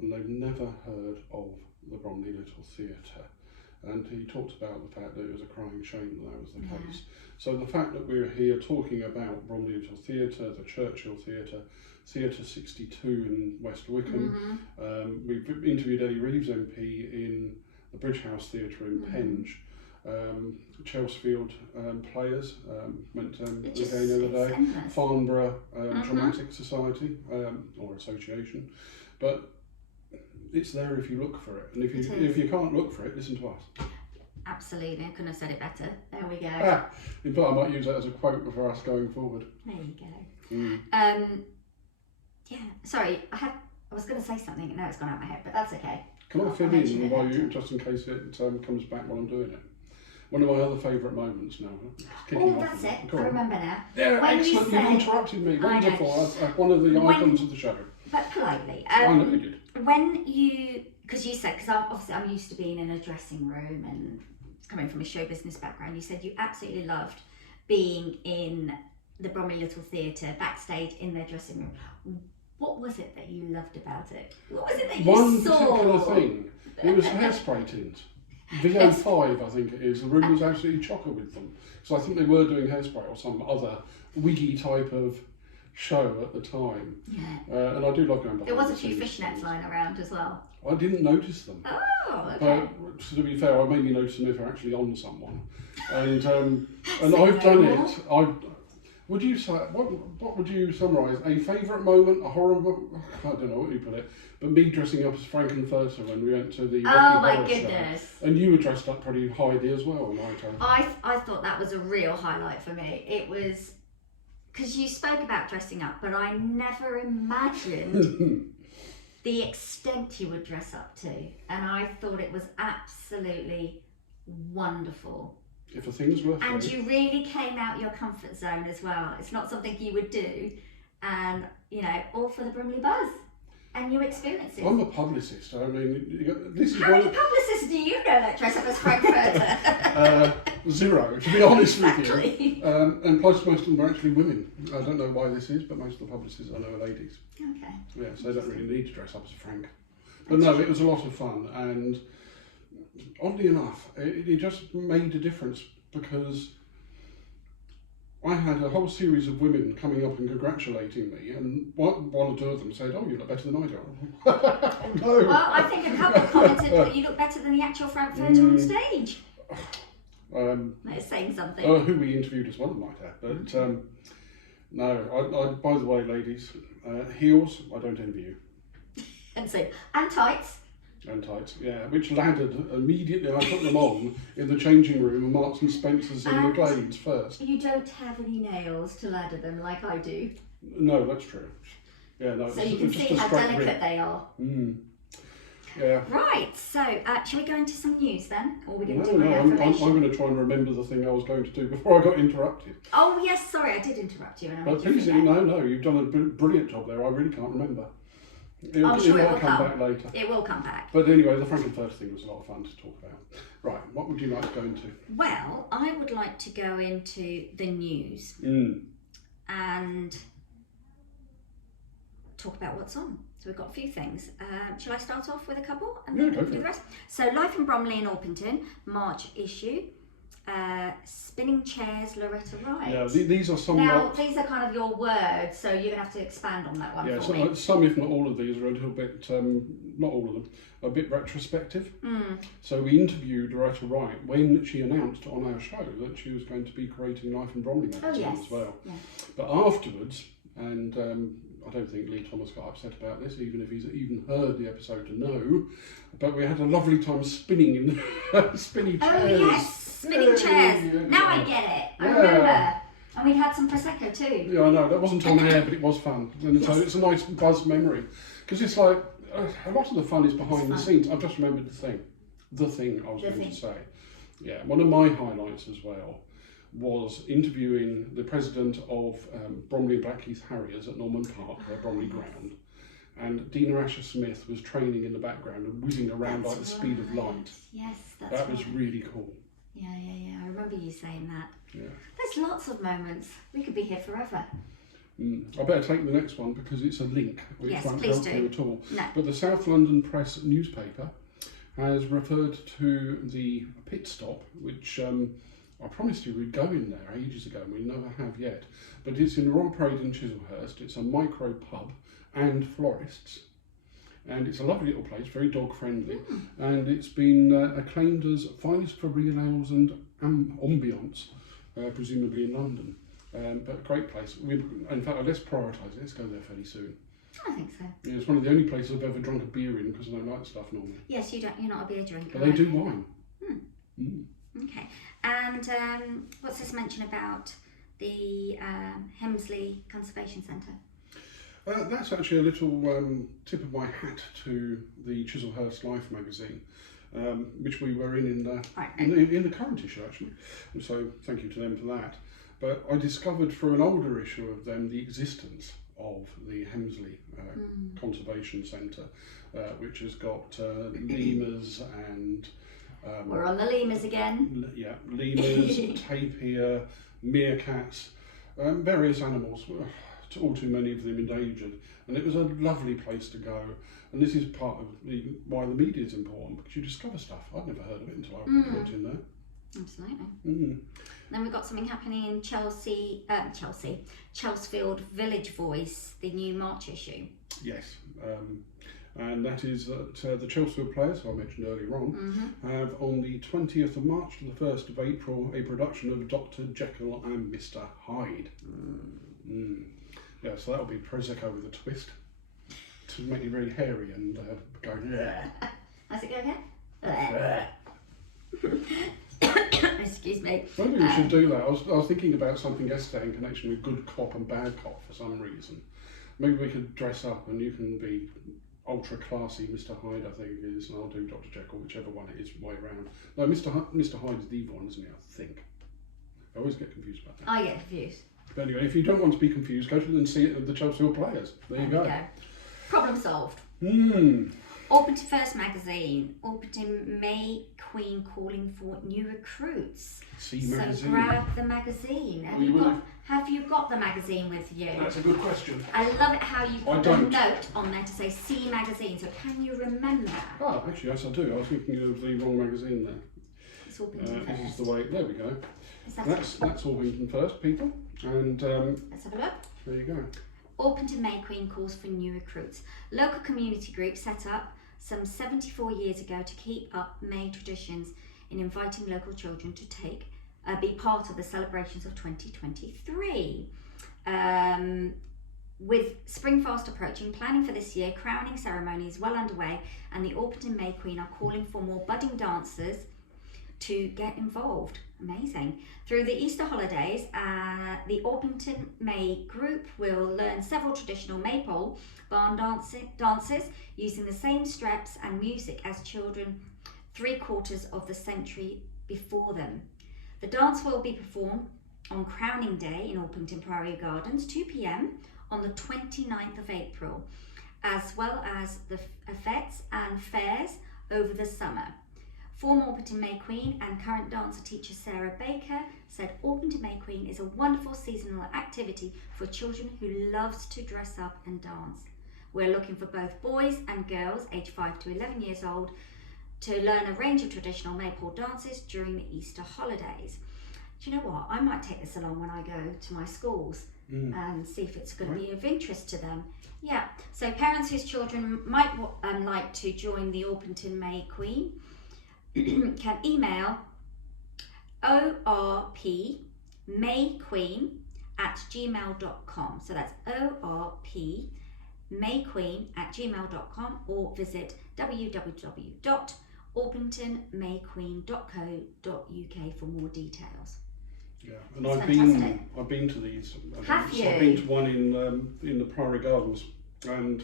and they've never heard of the Bromley Little Theatre. And he talked about the fact that it was a crying shame that was the case. So the fact that we're here talking about Bromley Little Theatre, the Churchill Theatre, Theatre 62 in West Wickham. We've interviewed Eddie Reeves MP in the Bridge House Theatre in Penge. Chelsfield players went again the other day. Farnborough Dramatic Society or Association. But it's there if you look for it. And if you can't look for it, listen to us. Absolutely, I couldn't have said it better. There we go. In fact, I might use that as a quote for us going forward. There you go. Yeah, sorry, I was going to say something and now it's gone out of my head, but that's okay. Can I fill in while you, just in case it comes back while I'm doing it? One of my other favourite moments now. That's it. I remember now. Yeah, when excellent. You've interrupted me. Wonderful. One of the icons of the show. But politely. I know you did. When you, because obviously I'm used to being in a dressing room and coming from a show business background, you said you absolutely loved being in the Bromley Little Theatre, backstage in their dressing room. What was it that you loved about it? What was it that you saw? One particular thing. It was hairspray tins. VO5, I think it is. The room was absolutely chocker with them. So I think they were doing hairspray or some other wiggy type of show at the time. Yeah. And I do love going behind. There was a few fishnets lying around as well. I didn't notice them. Oh, okay. But to be fair, I mainly notice them if they're actually on someone. And I've done it. Would you say what would you summarise? A favourite moment, a horrible? I don't know what you put it. But me dressing up as Frankenfurter when we went to the Rocky Horror Show. And you were dressed up pretty Heidi as well, right? I thought that was a real highlight for me. It was because you spoke about dressing up, but I never imagined the extent you would dress up to, and I thought it was absolutely wonderful. If a thing's worth and you really came out your comfort zone as well. It's not something you would do, and all for the Bromley Buzz and new experiences. I'm a publicist. I mean, this is how many publicists do you know that dress up as Frankfurter? Zero, to be honest exactly. with you. And plus, most of them are actually women. I don't know why this is, but most of the publicists I know are ladies. Okay. Yeah, so they don't really need to dress up as Frank. But no, it was a lot of fun, and oddly enough, it just made a difference because I had a whole series of women coming up and congratulating me, and one or two of them said, "Oh, you look better than I do." No. Well, I think a couple commented that you look better than the actual Frankfurter on stage. That's saying something. Who we interviewed as well, might add. But no, by the way, ladies, heels, I don't envy you. And tights. And tights, yeah, which laddered immediately. I put them on in the changing room and Marks and Spencer's in the Glades first. You don't have any nails to ladder them like I do. No, that's true. Yeah, no. So you can see how delicate they are. Yeah. Right, so shall we go into some news then? Or are we going to do I'm going to try and remember the thing I was going to do before I got interrupted. Oh yes, sorry, I did interrupt you. But please, no, you've done a brilliant job there. I really can't remember. I'm sure it will come back later. It will come back. But anyway, the Frankenfurter thing was a lot of fun to talk about. Right, what would you like to go into? Well, I would like to go into the news and talk about what's on. So we've got a few things. Shall I start off with a couple and Yeah, then go we for do the it. rest? So Life in Bromley and Orpington, March issue. Spinning Chairs, Loretta Wright. Yeah, these are some. Now, these are kind of your words, so you're going to have to expand on that one for me. Some, if not all of these, are a little bit, not all of them, a bit retrospective. So we interviewed Loretta Wright when she announced on our show that she was going to be creating Life in Bromley magazine as well. Yeah. But afterwards, and I don't think Lee Thomas got upset about this, even if he's even heard the episode to know, but we had a lovely time spinning in spinny chairs. Oh yes, spinning chairs. Now I get it. I remember. And we'd had some Prosecco too. Yeah, I know. That wasn't on air, but it was fun. And so it's a nice buzz memory. Because it's like, a lot of the fun is behind the scenes. I've just remembered the thing I was going to say. Yeah, one of my highlights as well was interviewing the president of Bromley and Blackheath Harriers at Norman Park, their Bromley ground. And Dina Asher Smith was training in the background and whizzing around like the speed of light. Yes, that's That was really cool. Yeah. I remember you saying that. Yeah. There's lots of moments. We could be here forever. I better take the next one because it's a link, which Yes, won't please help do. you at all. No. But the South London Press newspaper has referred to the pit stop, which I promised you we'd go in there ages ago, and we never have yet. But it's in Royal Parade in Chislehurst. It's a micro pub and florists. And it's a lovely little place, very dog friendly. And it's been acclaimed as finest for real ales and ambience, presumably in London. But a great place. In fact, let's prioritise it. Let's go there fairly soon. I think so. Yeah, it's one of the only places I've ever drunk a beer in because I don't like stuff normally. Yes, you're not a beer drinker. But they do wine. Okay. And what's this mention about the Hemsley Conservation Centre? That's actually a little tip of my hat to the Chislehurst Life magazine, which we were in the current issue actually. And so thank you to them for that. But I discovered through an older issue of them the existence of the Hemsley Conservation Centre, which has got lemurs and we're on the lemurs again. Lemurs, tapir, meerkats, various animals. All too many of them endangered, and it was a lovely place to go. And this is part of why the media is important, because you discover stuff. I'd never heard of it until I looked in there. Absolutely. Then we've got something happening in Chelsfield Village Voice, the new March issue. Yes, and that is that the Chelsfield Players, who I mentioned earlier on, have on the 20th of March to the 1st of April a production of Dr. Jekyll and Mr. Hyde. Yeah, so that'll be Prosecco with a twist to make you really hairy and go. How's it go again? Excuse me. Maybe we should do that. I was thinking about something yesterday in connection with good cop and bad cop for some reason. Maybe we could dress up and you can be ultra classy Mr. Hyde, I think it is, and I'll do Dr. Jekyll, whichever one it is, way around. No, Mr. Hyde is the evil one, isn't he? I think. I always get confused about that. I get confused. But anyway, if you don't want to be confused, go to and see it at the Chelsfield Players. There you go. Problem solved. Orpington First magazine. Orpington May Queen calling for new recruits. Magazine. So grab the magazine. Have you got the magazine with you? That's a good question. I love it how you put a note on there to say C magazine. So can you remember? Oh, actually, yes, I do. I was thinking of the wrong magazine there. It's Orpington First. This is the way. There we go. That's Orpington First, people. And let's have a look. There you go. Orpington May Queen calls for new recruits. Local community group set up some 74 years ago to keep up May traditions in inviting local children to be part of the celebrations of 2023. With spring fast approaching, planning for this year, crowning ceremony is well underway, and the Orpington May Queen are calling for more budding dancers to get involved. Amazing. Through the Easter holidays, the Orpington May group will learn several traditional maypole barn dances using the same steps and music as children 3/4 of the century before them. The dance will be performed on Crowning Day in Orpington Priory Gardens, 2 p.m. on the 29th of April, as well as the fetes and fairs over the summer. Former Orpington May Queen and current dancer teacher Sarah Baker said Orpington May Queen is a wonderful seasonal activity for children who loves to dress up and dance. We're looking for both boys and girls aged 5 to 11 years old to learn a range of traditional Maypole dances during the Easter holidays. Do you know what? I might take this along when I go to my schools and see if it's going to be of interest to them. Yeah, so parents whose children might like to join the Orpington May Queen can email orpmayqueen@gmail.com. So that's orpmayqueen@gmail.com, or visit www.orpingtonmayqueen.co.uk for more details. Yeah, and It's I've been to these events. Have you? I've been to one in the Priory Gardens, and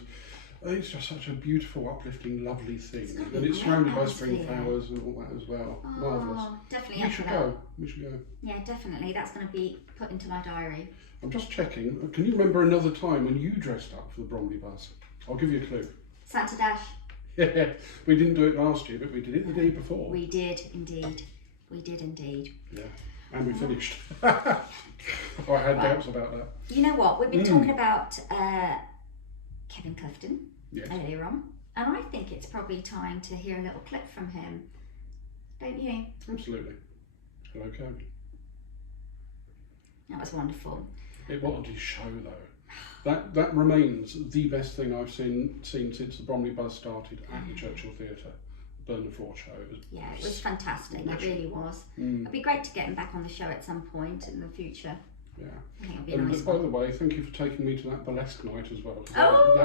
it's just such a beautiful, uplifting, lovely thing. And it's surrounded by spring flowers and all that as well. Oh, Marvellous. definitely. We should go. We should go. Yeah, definitely. That's going to be put into my diary. I'm just checking. Can you remember another time when you dressed up for the Bromley Buzz? I'll give you a clue. Santa Dash. Yeah, we didn't do it last year, but we did it the day before. We did indeed. We did indeed. Yeah, and we finished. I had doubts about that. You know what? We've been talking about Kevin Clifton earlier on, and I think it's probably time to hear a little clip from him. Don't you? Absolutely. Hello, Kevin. That was wonderful. What a show, though. That remains the best thing I've seen since the Bromley Buzz started at the Churchill Theatre. Bernard Ford show. It was fantastic. It really was. It'd be great to get him back on the show at some point in the future. Yeah. I think it'd be And nice. by the way, thank you for taking me to that burlesque night as well.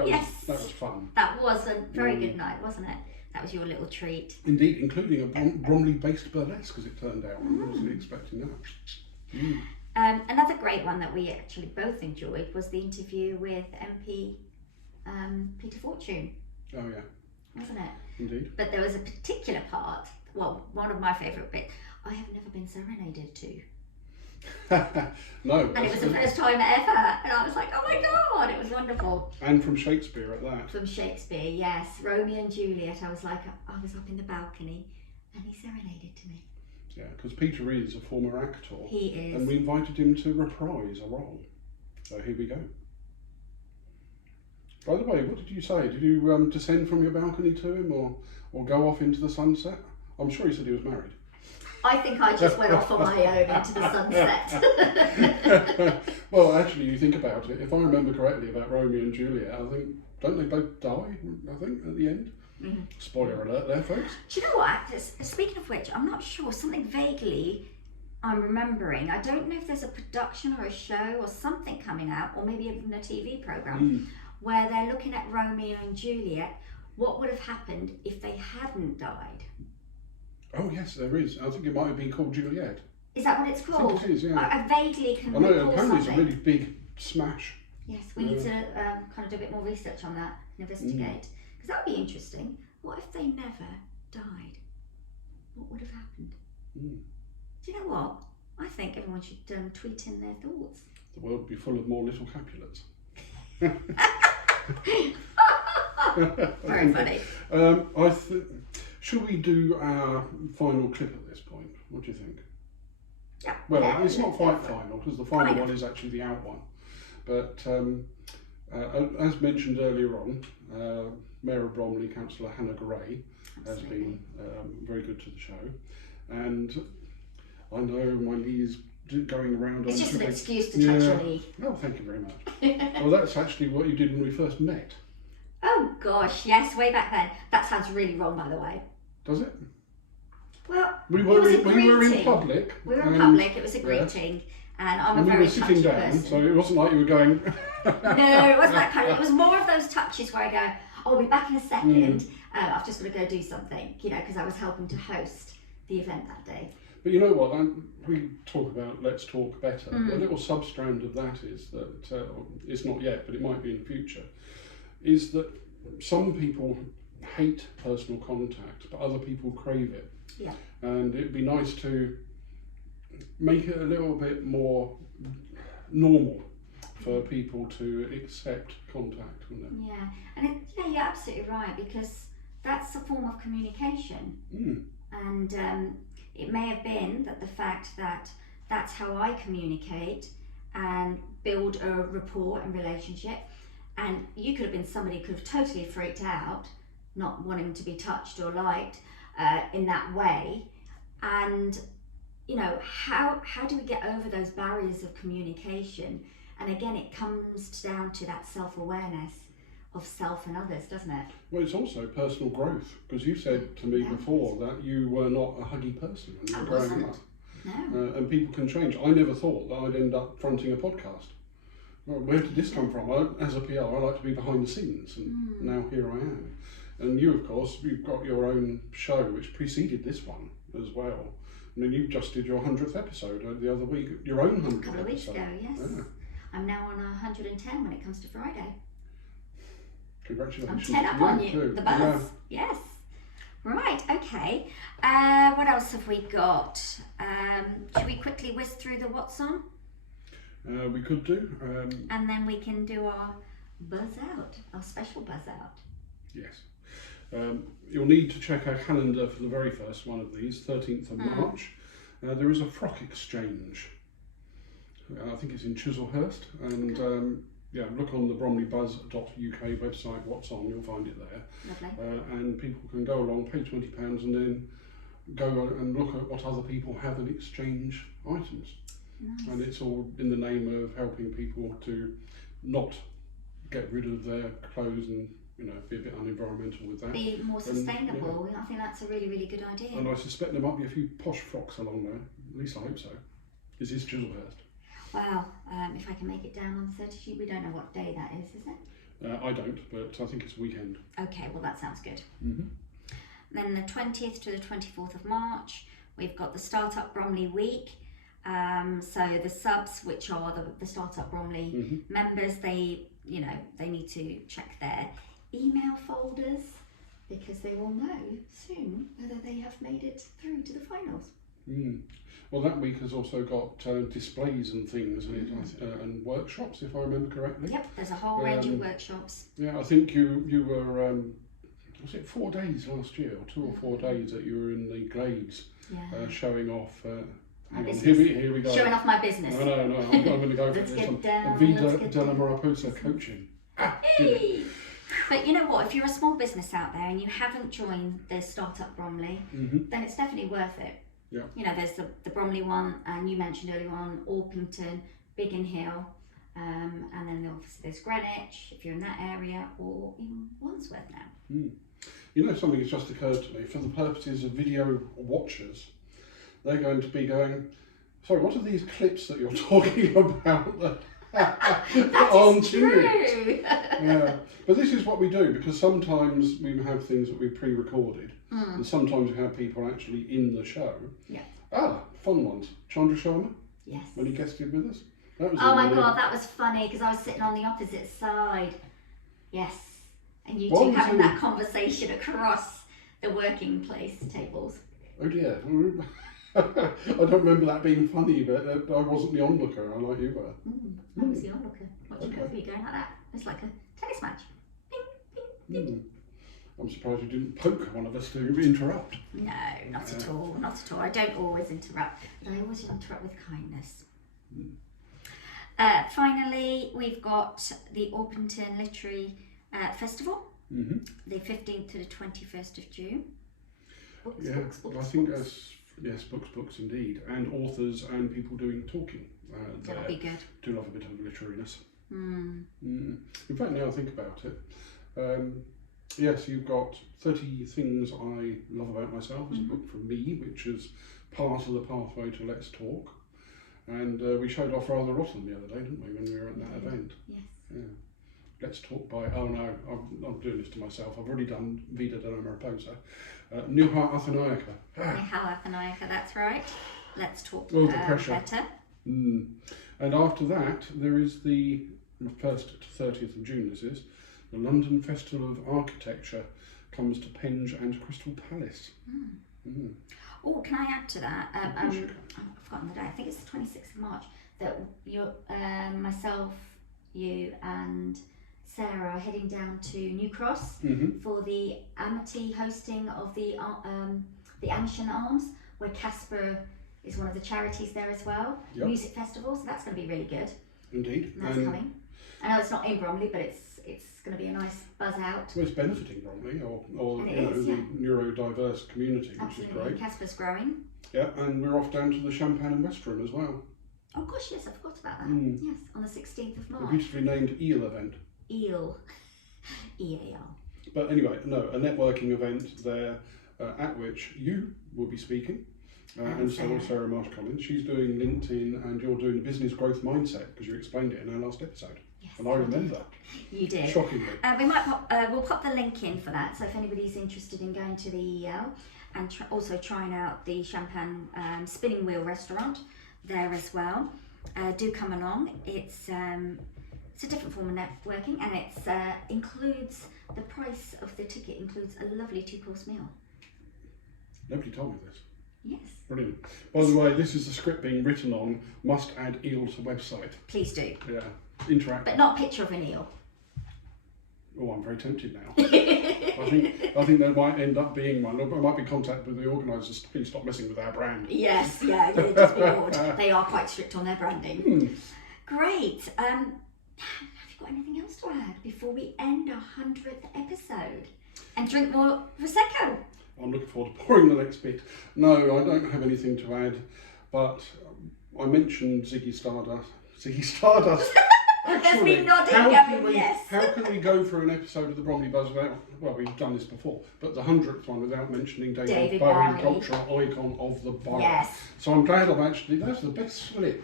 Yes. That was fun. That was a very good night, wasn't it? That was your little treat. Indeed, including a Bromley-based burlesque, as it turned out. I wasn't expecting that. Another great one that we actually both enjoyed was the interview with MP Peter Fortune. Oh yeah. Wasn't it? Indeed. But there was a particular part, well, one of my favourite bits, I have never been serenaded to. No. And it was the first time ever, and I was like, oh my God, it was wonderful. And from Shakespeare at that. From Shakespeare, yes. Romeo and Juliet, I was up in the balcony, and he serenaded to me. Yeah, because Peter is a former actor. He is. And we invited him to reprise a role. So here we go. By the way, what did you say? Did you descend from your balcony to him or go off into the sunset? I'm sure he said he was married. I think I just went off on my own into the sunset. Well, actually, you think about it. If I remember correctly about Romeo and Juliet, I think, don't they both die, I think, at the end? Mm-hmm. Spoiler alert there, folks. Do you know what? Speaking of which, I'm not sure. Something vaguely I'm remembering. I don't know if there's a production or a show or something coming out, or maybe even a TV programme, where they're looking at Romeo and Juliet. What would have happened if they hadn't died? Oh yes, there is. I think it might have been called Juliet. Is that what it's called? I think it is, yeah. I vaguely can recall recall apparently something. It's a really big smash. Yes, we need to kind of do a bit more research on that and investigate. Because that would be interesting. What if they never died? What would have happened? Do you know what? I think everyone should tweet in their thoughts. The world would be full of more little Capulets. Very funny. Should we do our final clip at this point? What do you think? Yeah. Well, yeah, it's not quite final because the final one is actually the out one. But as mentioned earlier on, Mayor of Bromley, Councillor Hannah Gray, has been very good to the show. And I know my knees going around. It's just an excuse to touch your knee. Oh, thank you very much. Well, that's actually what you did when we first met. Oh gosh, yes, way back then. That sounds really wrong, by the way. Does it? Well, we were in public. We were in public. It was a greeting, and I'm a very touchy sitting down, person. so it wasn't like you were going. No, it wasn't that kind of. It was more of those touches where I go, "I'll be back in a second. I've just got to go do something," because I was helping to host the event that day. But you know what? We talk about let's talk better. A little substrand of that is that it's not yet, but it might be in the future. Is that some people hate personal contact, but other people crave it. Yeah. And it'd be nice to make it a little bit more normal for people to accept contact, wouldn't it? Yeah, and you're absolutely right, because that's a form of communication. And it may have been that the fact that that's how I communicate and build a rapport and relationship, and you could have been somebody who could have totally freaked out, not wanting to be touched or liked in that way. And you know, how do we get over those barriers of communication? And again, it comes down to that self-awareness of self and others, doesn't it? Well, it's also personal growth, because you said to me before that you were not a huggy person when you were growing up. No. And people can change. I never thought that I'd end up fronting a podcast. Well, where did this come from? As a PR, I like to be behind the scenes, and now here I am. And you, of course, you've got your own show which preceded this one as well. I mean, you just did your 100th episode the other week, your own 100th episode. A couple of weeks ago, yes. Yeah. I'm now on 110 when it comes to Friday. Congratulations. I'm 10 up on you, too. the buzz. Yeah. Yes. Right, okay. What else have we got? Should we quickly whiz through the what's on? We could do. And then we can do our buzz out, our special buzz out. Yes. You'll need to check our calendar for the very first one of these, 13th of March. There is a frock exchange. I think it's in Chislehurst, and look on the bromleybuzz.uk website, what's on, you'll find it there. Lovely. And people can go along, pay £20 and then go and look at what other people have and exchange items. Nice. And it's all in the name of helping people to not get rid of their clothes and, you know, be a bit unenvironmental with that. Be more sustainable. I think that's a really, really good idea. And I suspect there might be a few posh frocks along there. At least I hope so. This is Chislehurst. Wow. If I can make it down on the 30th, we don't know what day that is it? I don't, but I think it's a weekend. Okay, well that sounds good. Mm-hmm. Then the 20th to the 24th of March, we've got the Startup Bromley Week. So the subs, which are the Startup Bromley members, they need to check their email folders, because they will know soon whether they have made it through to the finals. Well, that week has also got displays and things in it, and workshops, if I remember correctly. Yep, there's a whole range of workshops. Yeah, I think you were, was it 4 days last year, or 2 or 4 days that you were in the Glades showing off. Here we go. Showing off my business. No, I'm going to go for Let's this. get down. Vida della Mariposa coaching. Hey! But you know what, if you're a small business out there and you haven't joined the Startup Bromley, then it's definitely worth it. Yeah. You know, there's the Bromley one, and you mentioned earlier on Orpington, Biggin Hill, and then obviously there's Greenwich, if you're in that area, or in Wandsworth now. You know, something has just occurred to me. For the purposes of video watchers, they're going to be going, sorry, what are these clips that you're talking about? That is true. Yeah, but this is what we do, because sometimes we have things that we pre-recorded, and sometimes we have people actually in the show. Yeah. Fun ones. Chandra Sharma, Yes. when he guested with us. That was Oh my God, that was funny, because I was sitting on the opposite side. Yes. And you two having that conversation across the working place tables. Oh dear. I don't remember that being funny, but I wasn't the onlooker, like you were. I was the onlooker. Watching both of you going like that. It's like a tennis match. Ping, ping, ping. I'm surprised you didn't poke one of us to interrupt. No, not at all. Not at all. I don't always interrupt, but I always interrupt with kindness. Finally, we've got the Orpington Literary Festival, the 15th to the 21st of June. Books, I think yes, books indeed, and authors and people doing talking. That'll be good. Do love a bit of literariness. In fact, now I think about it, yes, you've got 30 Things I Love About Myself as a book from me, which is part of the pathway to Let's Talk. And we showed off rather rotten the other day, didn't we, when we were at that event? Yes. Yeah. Let's Talk by, oh no, I'm doing this to myself. I've already done Vida della Mariposa. Nuha Athanaika. Nuha Athanaika, that's right. Let's Talk Oh, the pressure. Better. And after that, there is the 1st to 30th of June, this is, the London Festival of Architecture comes to Penge and Crystal Palace. Oh, can I add to that? Of course you can. I've forgotten the day. I think it's the 26th of March that myself, you, and Sarah are heading down to New Cross for the Amity hosting of the Ancient Arms, where Casper is one of the charities there as well. Music festival, so that's going to be really good. Indeed. And that's coming. I know it's not in Bromley, but it's it's going to be a nice buzz out. Well, it's benefiting Bromley or And you it know, is, the yeah. neurodiverse community, which Absolutely. is great. Casper's growing. Yeah, and we're off down to the Champagne and West Room as well. Oh gosh, yes, I forgot about that. Mm. Yes, on the 16th of A March. beautifully named Eel event. Eel. EAL. But anyway, no, a networking event there at which you will be speaking. And so will Sarah Marsh Collins. She's doing LinkedIn and you're doing business growth mindset because you explained it in our last episode. Yes, And I remember. You did. Shockingly. We'll pop the link in for that. So if anybody's interested in going to the EL and also trying out the Champagne Spinning Wheel restaurant there as well, do come along. It's a different form of networking, and it includes the price of the ticket includes a lovely 2-course meal. Nobody told me this. Yes. Brilliant. By the way, this is the script being written on must add eel to website. Please do. Yeah. Interactive. But not a picture of an eel. Oh, I'm very tempted now. I think there might end up being one. I might be contacted with the organisers. Please stop messing with our brand. Yes, yeah, just be bored. They are quite strict on their branding. Great. Have you got anything else to add before we end our 100th episode and drink more Prosecco? I'm looking forward to pouring the next bit. No, I don't have anything to add, but I mentioned Ziggy Stardust. Ziggy Stardust. There's me nodding, yes. How can we go through an episode of the Bromley Buzz without, well, we've done this before, but the 100th one without mentioning David Bowie, cultural icon of the borough. Yes. So I'm glad that's the best slip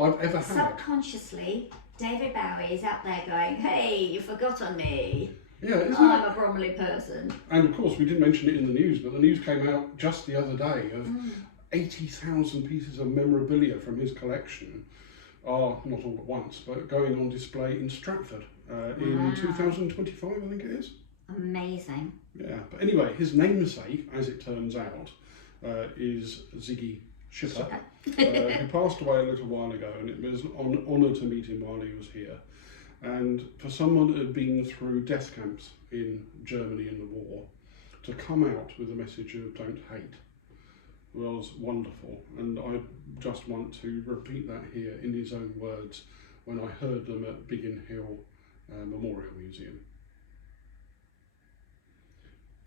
I've ever had. Subconsciously, David Bowie is out there going, hey, you forgot on me. Yeah, isn't I'm it? a Bromley person. And of course, we didn't mention it in the news, but the news came out just the other day of 80,000 pieces of memorabilia from his collection are, not all at once, but going on display in Stratford in 2025, I think it is. Amazing. Yeah, but anyway, his namesake, as it turns out, is Zigi Shipper, who passed away a little while ago, and it was an honour to meet him while he was here. And for someone who had been through death camps in Germany in the war, to come out with a message of don't hate was wonderful. And I just want to repeat that here in his own words when I heard them at Biggin Hill Memorial Museum.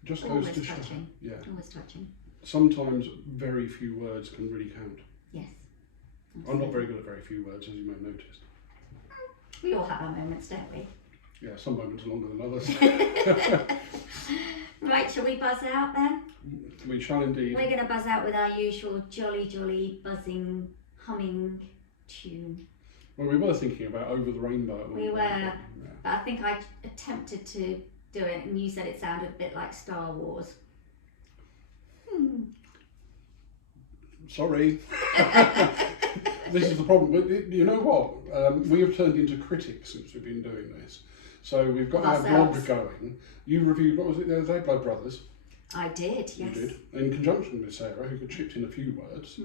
Just goes Always to show. touching. Yeah. Always touching. Sometimes very few words can really count. Yes. I'm not very good at very few words, as you may have noticed. We all have our moments, don't we? Yeah, some moments are longer than others. Right, shall we buzz out then? We shall indeed. We're going to buzz out with our usual jolly, buzzing, humming tune. Well, we were thinking about Over the Rainbow. We were, but I think I attempted to do it and you said it sounded a bit like Star Wars. Sorry. This is the problem. But you know what? We have turned into critics since we've been doing this. So we've got our blog going. You reviewed, what was it the other day? Blood Brothers. I did, yes. You did. In conjunction with Sarah, who could chipped in a few words.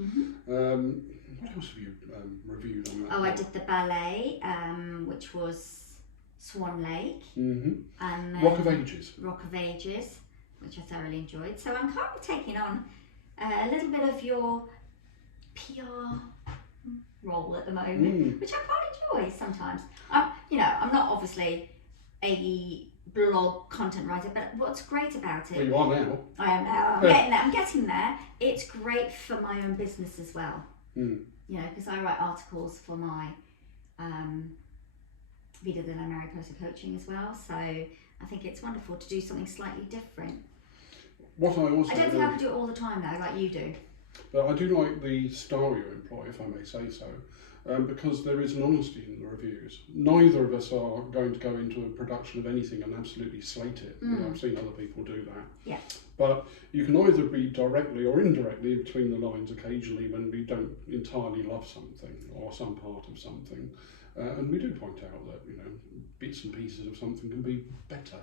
What else have you reviewed on that? Oh, I did the ballet, which was Swan Lake. And Rock of Ages. Rock of Ages, which I thoroughly enjoyed. So I'm currently taking on a little bit of your PR role at the moment, which I quite enjoy sometimes. I'm not obviously a blog content writer, but what's great about it... Well, you are now. I am now. I'm getting there. It's great for my own business as well. You know, because I write articles for my Vida de la Mariposa coaching as well. So I think it's wonderful to do something slightly different. What I also I don't think I can do it all the time though, like you do. But I do like the style you employ, if I may say so, because there is an honesty in the reviews. Neither of us are going to go into a production of anything and absolutely slate it. You know, I've seen other people do that. Yeah. But you can either read directly or indirectly between the lines occasionally when we don't entirely love something or some part of something. And we do point out that, you know, bits and pieces of something can be better.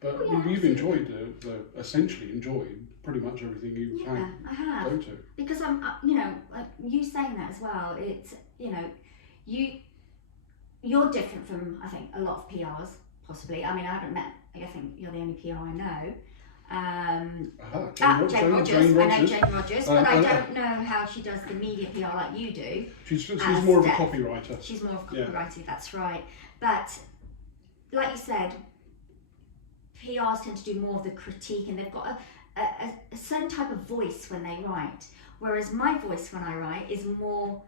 But you've enjoyed, essentially enjoyed pretty much everything you can I have. go to. Because I'm, you know, like you saying that as well, it's, you know, you're different from, I think, a lot of PRs, possibly. I mean, I haven't met, I think you're the only PR I know. Jane Rogers. I know Jane Rogers, but I don't know how she does the media PR like you do. She's more of a copywriter. She's more of a copywriter, that's right. But like you said, PRs tend to do more of the critique, and they've got a certain type of voice when they write. Whereas my voice when I write is more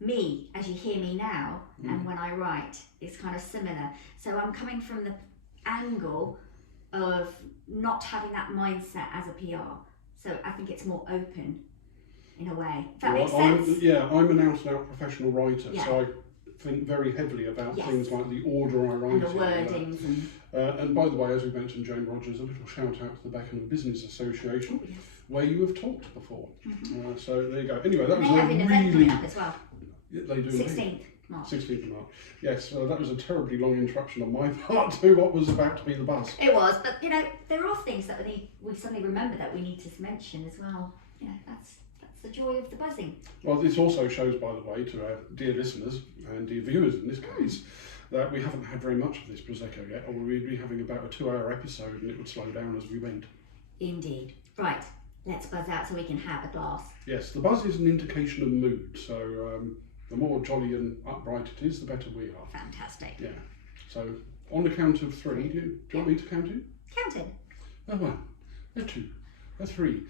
me, as you hear me now, and when I write, it's kind of similar. So I'm coming from the angle of not having that mindset as a PR. So I think it's more open in a way. If that makes sense? I'm an out-and-out professional writer, Yeah. so I think very heavily about Yes. things like the order I write And the in, wordings. and by the way, as we mentioned, Jane Rogers, a little shout out to the Beckenham Business Association, Oh, yes. where you have talked before. So there you go. Anyway, that And was they a have an event really... coming up as well. They do. 16th March. 16th of March. Yes, that was a terribly long interruption on my part to what was about to be the buzz. It was, but there are things that we suddenly remember that we need to mention as well. That's the joy of the buzzing. Well, this also shows, by the way, to our dear listeners and dear viewers in this case, that we haven't had very much of this Prosecco yet, or we'd be having about a 2-hour episode and it would slow down as we went. Indeed. Right, let's buzz out so we can have a glass. Yes, the buzz is an indication of mood, so the more jolly and upright it is, the better we are. Fantastic. Yeah. So, on the count of 3, do you want me to count in? Count in. A 1, a 2, a 3.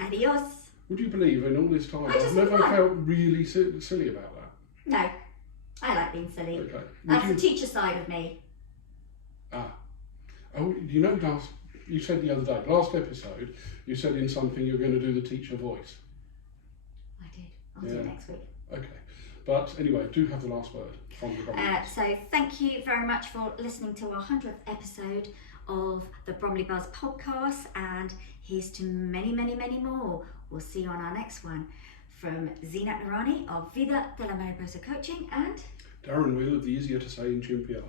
Adios. Would you believe in all this time I just I've never won. felt really silly about that? No, I like being silly. Okay. That's the teacher side of me. Oh, you said the other day, last episode, you said in something you're going to do the teacher voice. I did. I'll do it next week. Okay. But anyway, do have the last word from the Bromley. So thank you very much for listening to our 100th episode of the Bromley Buzz podcast, and here's to many, many, many more. We'll see you on our next one. From Zeenat Noorani of Vida de la Mariposa Coaching and Darren Weale of the Easier to Say in Tune PR.